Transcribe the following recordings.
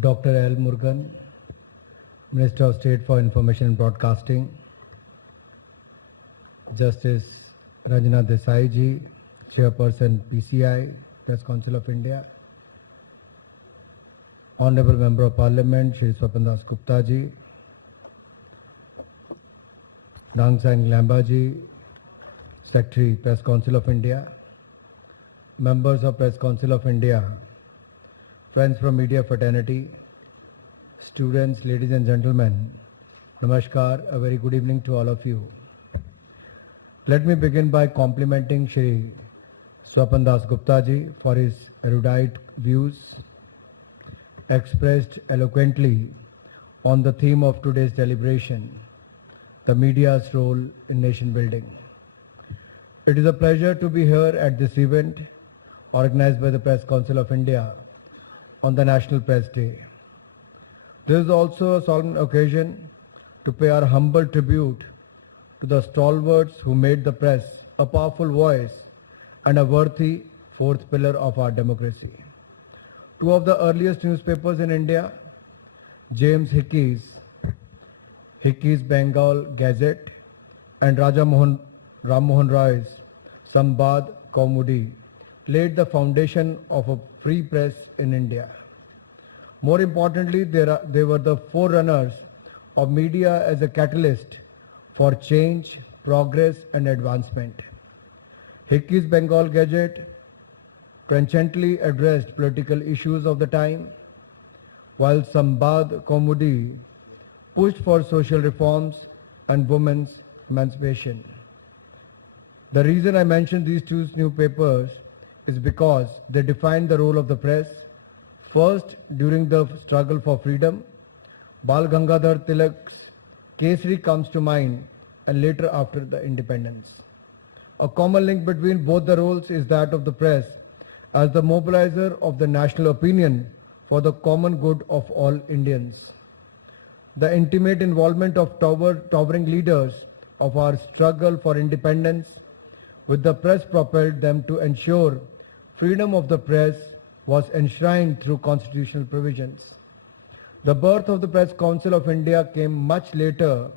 Dr. L. Murugan, Minister of State for Information and Broadcasting, Justice Ranjana Desai ji, Chairperson PCI, Press Council of India, Honorable Member of Parliament, Shri Swapan Das Gupta ji, Nang Sang Lamba ji, Secretary, Press Council of India, members of Press Council of India, friends from media fraternity, students, ladies and gentlemen, Namaskar, a very good evening to all of you. Let me begin by complimenting Shri Swapan Das Gupta ji for his erudite views expressed eloquently on the theme of today's deliberation, the media's role in nation building. It is a pleasure to be here at this event organized by the Press Council of India on the National Press Day. This is also a solemn occasion to pay our humble tribute to the stalwarts who made the press a powerful voice and a worthy fourth pillar of our democracy. Two of the earliest newspapers in India, James Hickey's Bengal Gazette and Ram Mohan Roy's Sambad Kaumudi, laid the foundation of a free press in India. More importantly, they were the forerunners of media as a catalyst for change, progress and advancement. Hickey's Bengal Gazette trenchantly addressed political issues of the time, while Sambad Kaumudi pushed for social reforms and women's emancipation. The reason I mention these two newspapers is because they defined the role of the press, first during the struggle for freedom. Bal Gangadhar Tilak's Kesari comes to mind, and later after the independence. A common link between both the roles is that of the press as the mobilizer of the national opinion for the common good of all Indians. The intimate involvement of towering leaders of our struggle for independence with the press propelled them to ensure freedom of the press was enshrined through constitutional provisions. The birth of the Press Council of India came much later,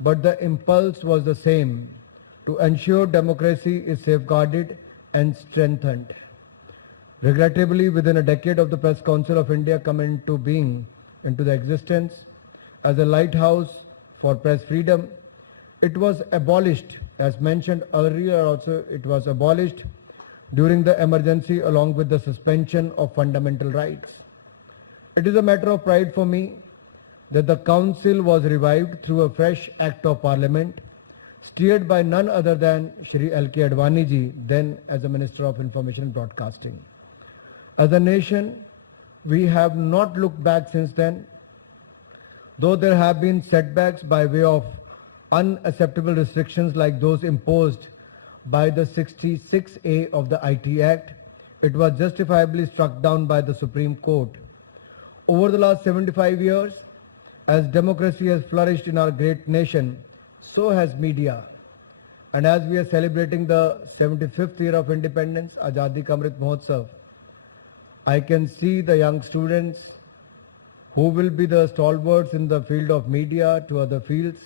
but the impulse was the same, to ensure democracy is safeguarded and strengthened. Regrettably, within a decade of the Press Council of India coming into being, into the existence, as a lighthouse for press freedom, it was abolished, as mentioned earlier also, it was abolished during the emergency along with the suspension of fundamental rights. It is a matter of pride for me that the council was revived through a fresh act of parliament steered by none other than Shri L.K. Advani ji, then as a Minister of Information and Broadcasting. As a nation, we have not looked back since then, though there have been setbacks by way of unacceptable restrictions like those imposed by the 66A of the IT Act. It was justifiably struck down by the Supreme Court. Over the last 75 years, as democracy has flourished in our great nation, so has media. And as we are celebrating the 75th year of independence, Azadi Ka Amrit Mahotsav, I can see the young students who will be the stalwarts in the field of media to other fields.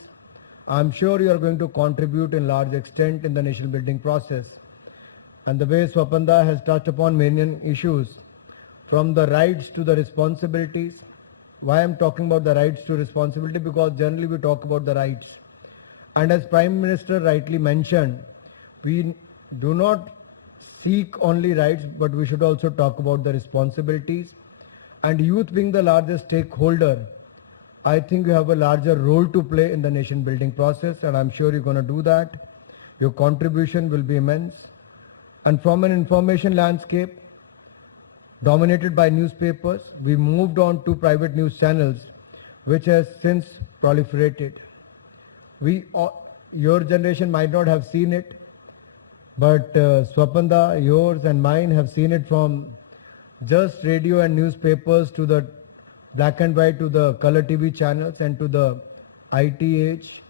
I'm sure you are going to contribute in large extent in the nation building process. And the way Swapanda has touched upon many issues, from the rights to the responsibilities. Why I'm talking about the rights to responsibility? Because generally we talk about the rights. And as Prime Minister rightly mentioned, we do not seek only rights, but we should also talk about the responsibilities. And youth being the largest stakeholder, I think you have a larger role to play in the nation building process, and I'm sure you're going to do that. Your contribution will be immense. And from an information landscape dominated by newspapers, we moved on to private news channels, which has since proliferated. Your generation might not have seen it, but Swapanda, yours and mine have seen it from just radio and newspapers to the black and white to the color TV channels and to the IT age.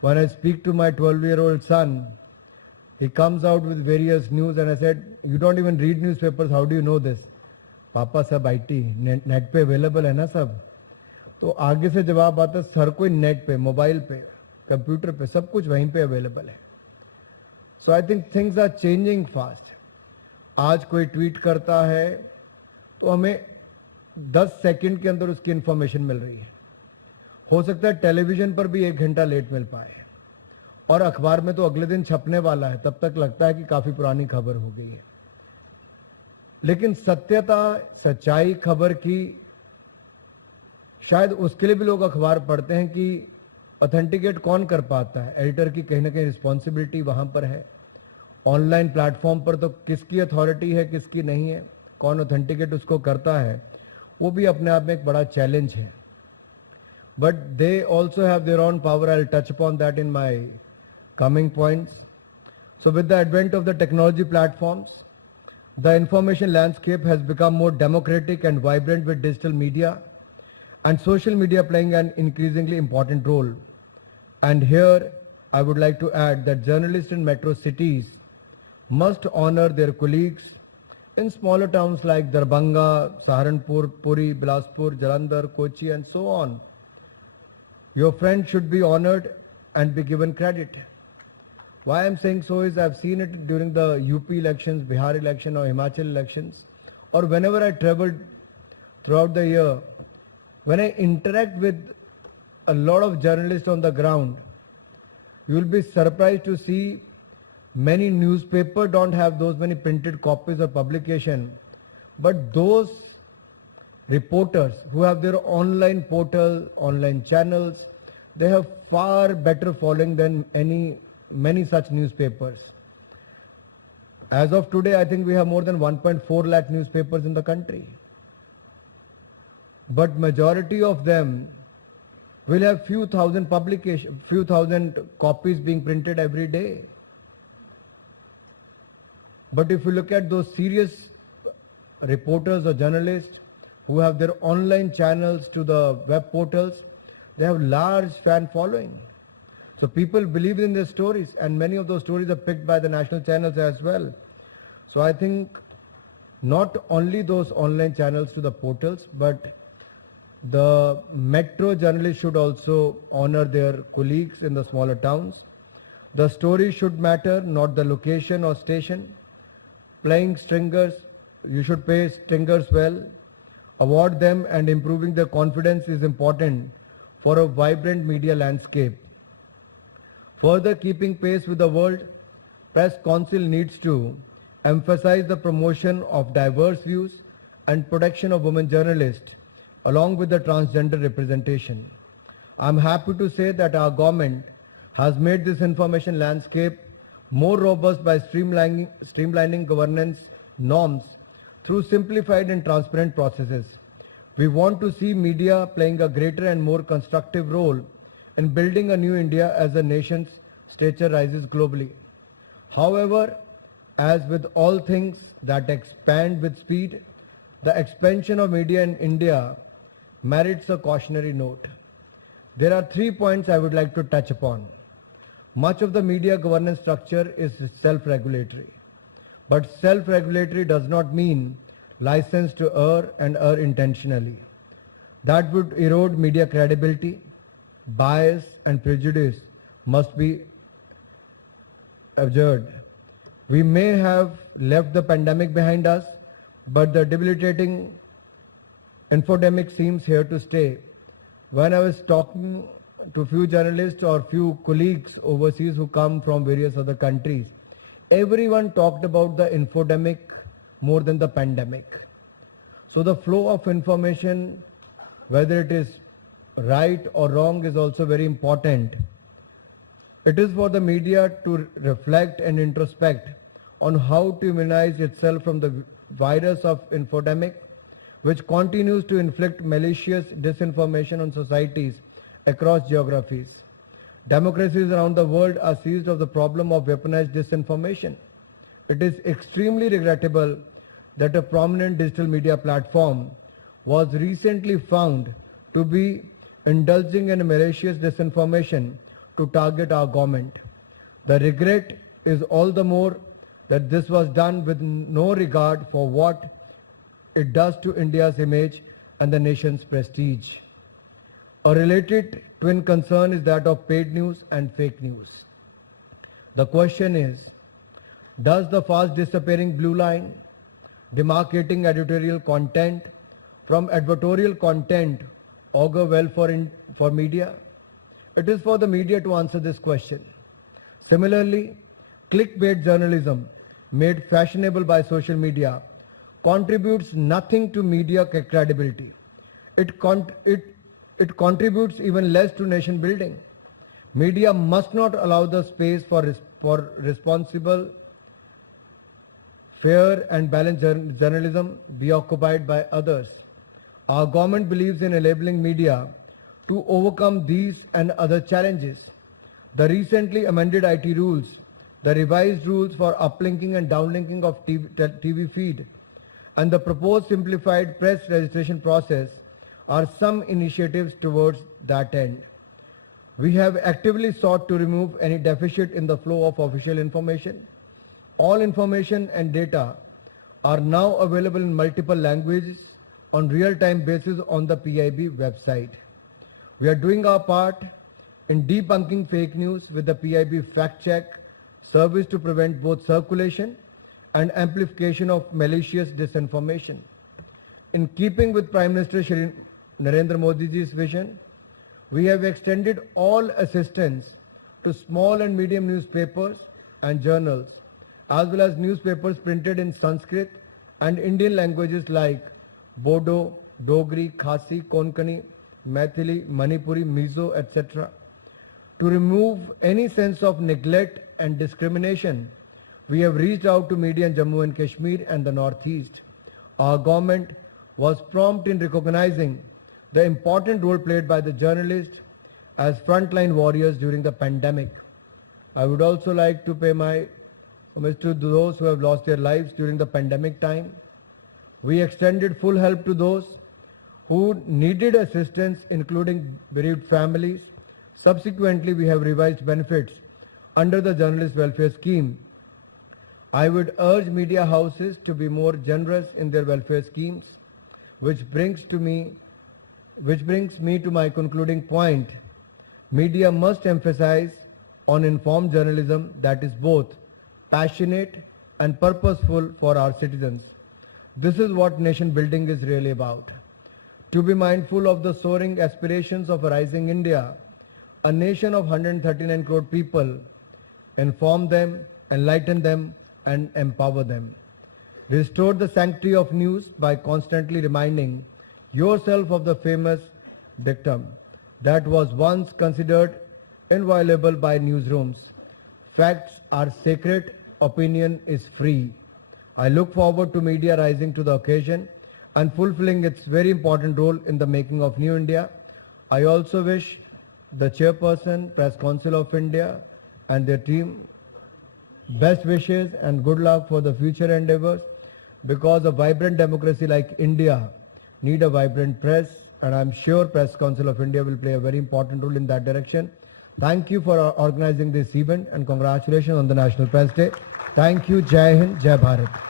When I speak to my 12-year-old son, he comes out with various news and I said, you don't even read newspapers, how do you know this? पापा सब IT, net पे available है ना सब, तो आगे से जवाब आता सर कोई नेट पे, मोबाइल पे, कंप्यूटर पे, सब कुछ वहीं पे अवेलेबल है. So I think things are changing fast. आज कोई ट्वीट करता है तो हमें 10 सेकंड के अंदर उसकी इंफॉर्मेशन मिल रही है. हो सकता है टेलीविजन पर भी 1 घंटा लेट मिल पाए, और अखबार में तो अगले दिन छपने वाला है, तब तक लगता है कि काफी पुरानी खबर हो गई है. लेकिन सत्यता, सच्चाई खबर की, शायद उसके लिए भी लोग अखबार पढ़ते हैं कि ऑथेंटिकेट कौन कर पाता है. एडिटर की कहीं ना कहीं रिस्पॉन्सिबिलिटी वहां पर है. ऑनलाइन प्लेटफॉर्म पर तो किसकी अथॉरिटी है, किसकी नहीं है, कौन ऑथेंटिकेट उसको करता है, वो भी अपने आप में एक बड़ा चैलेंज है. But they also have their own power. I will touch upon that in my coming points. So with the advent of the technology platforms, the information landscape has become more democratic and vibrant, with digital media and social media playing an increasingly important role. And here I would like to add that journalists in metro cities must honor their colleagues in smaller towns like Darbhanga, Saharanpur, Puri, Bilaspur, Jalandhar, Kochi and so on. Your friend should be honored and be given credit. Why I'm saying so is I've seen it during the UP elections, Bihar election or Himachal elections, or whenever I traveled throughout the year, when I interact with a lot of journalists on the ground, you will be surprised to see many newspapers don't have those many printed copies or publication, but those reporters who have their online portal, online channels, they have far better following than many such newspapers. As of today, I think we have more than 1.4 lakh newspapers in the country. But majority of them will have few thousand copies being printed every day. But if you look at those serious reporters or journalists who have their online channels to the web portals, they have large fan following. So people believe in their stories, and many of those stories are picked by the national channels as well. So I think not only those online channels to the portals, but the metro journalists should also honor their colleagues in the smaller towns. The story should matter, not the location or station. Playing stringers, you should pay stringers well. Award them, and improving their confidence is important for a vibrant media landscape. Further keeping pace with the world, Press Council needs to emphasize the promotion of diverse views and protection of women journalists, along with the transgender representation. I'm happy to say that our government has made this information landscape more robust by streamlining governance norms through simplified and transparent processes. We want to see media playing a greater and more constructive role in building a new India as the nation's stature rises globally. However, as with all things that expand with speed, the expansion of media in India merits a cautionary note. There are 3 points I would like to touch upon. Much of the media governance structure is self-regulatory. But self-regulatory does not mean license to err and err intentionally. That would erode media credibility. Bias and prejudice must be abjured. We may have left the pandemic behind us, but the debilitating infodemic seems here to stay. When I was talking to few journalists or few colleagues overseas who come from various other countries, everyone talked about the infodemic more than the pandemic. So the flow of information, whether it is right or wrong, is also very important. It is for the media to reflect and introspect on how to immunize itself from the virus of infodemic, which continues to inflict malicious disinformation on societies across geographies. Democracies around the world are seized of the problem of weaponized disinformation. It is extremely regrettable that a prominent digital media platform was recently found to be indulging in malicious disinformation to target our government. The regret is all the more that this was done with no regard for what it does to India's image and the nation's prestige. A related twin concern is that of paid news and fake news. The question is, does the fast disappearing blue line, demarcating editorial content from advertorial content, augur well for media? It is for the media to answer this question. Similarly, clickbait journalism, made fashionable by social media, contributes nothing to media credibility. It contributes even less to nation building. Media must not allow the space for responsible, fair and balanced journalism be occupied by others. Our government believes in enabling media to overcome these and other challenges. The recently amended IT rules, the revised rules for uplinking and downlinking of TV feed, and the proposed simplified press registration process are some initiatives towards that end. We have actively sought to remove any deficit in the flow of official information. All information and data are now available in multiple languages on real-time basis on the PIB website. We are doing our part in debunking fake news with the PIB fact check service to prevent both circulation and amplification of malicious disinformation. In keeping with Prime Minister Shri Narendra Modi's vision, we have extended all assistance to small and medium newspapers and journals, as well as newspapers printed in Sanskrit and Indian languages like Bodo, Dogri, Khasi, Konkani, Maithili, Manipuri, Mizo, etc. To remove any sense of neglect and discrimination, we have reached out to media in Jammu and Kashmir and the Northeast. Our government was prompt in recognizing the important role played by the journalists as frontline warriors during the pandemic. I would also like to pay my homage to those who have lost their lives during the pandemic time. We extended full help to those who needed assistance, including bereaved families. Subsequently, we have revised benefits under the Journalist Welfare Scheme. I would urge media houses to be more generous in their welfare schemes, which brings me to my concluding point. Media must emphasize on informed journalism that is both passionate and purposeful for our citizens. This is what nation building is really about. To be mindful of the soaring aspirations of a rising India, a nation of 139 crore people, inform them, enlighten them, and empower them. Restore the sanctity of news by constantly reminding yourself of the famous dictum that was once considered inviolable by newsrooms. Facts are sacred, opinion is free. I look forward to media rising to the occasion and fulfilling its very important role in the making of New India. I also wish the Chairperson, Press Council of India and their team best wishes and good luck for the future endeavors, because a vibrant democracy like India need a vibrant press, and I'm sure Press Council of India will play a very important role in that direction. Thank you for organizing this event and congratulations on the National Press Day. Thank you. Jai Hind, Jai Bharat.